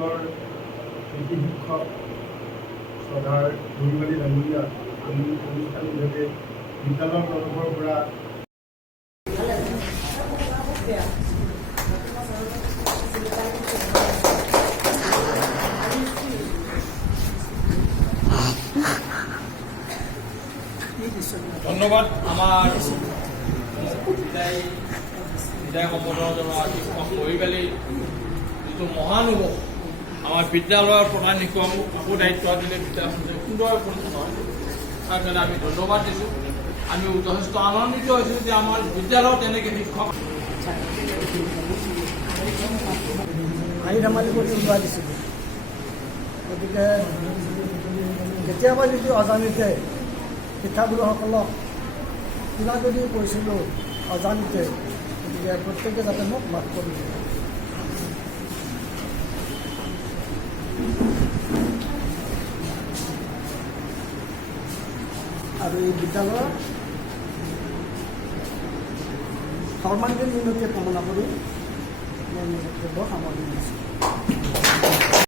স্কুলৰ কৃষি শিক্ষক শ্ৰদ্ধাৰ ধুৰিবালী ডাঙৰীয়া অনুষ্ঠানিকভাৱে বিদ্যালয়ৰ তৰফৰ পৰা ধন্যবাদ আমাৰ বিধায়ক সম্বোধন শিক্ষক ধৰিবালী যিটো মহানুভৱ আমাৰ বিদ্যালয়ৰ প্ৰধান শিক্ষক আকৌ দায়িত্ব দিলে বিদ্যালয় সুন্দৰ পৰিচালনা হয় তাৰ কাৰণে আমি ধন্যবাদ দিছোঁ। আমি যথেষ্ট আনন্দিত হৈছোঁ যে আমাৰ বিদ্যালয়ত এনেকৈ শিক্ষক হাঁহি ধেমালি কৰি ওলোৱাই দিছিলোঁ। গতিকে কেতিয়াবা যদি অজানিতে শিক্ষাগুৰুসকলক কিবা যদি কৈছিলোঁ অজানিতে, গতিকে প্ৰত্যেকে যাতে মোক মাফ কৰি দিয়ে। আৰু এই বিদ্যালয়ৰ সৰ্বাংগীন উন্নতি কামনা কৰি মই মোৰ বক্তব্য সামৰণি মাৰিছোঁ।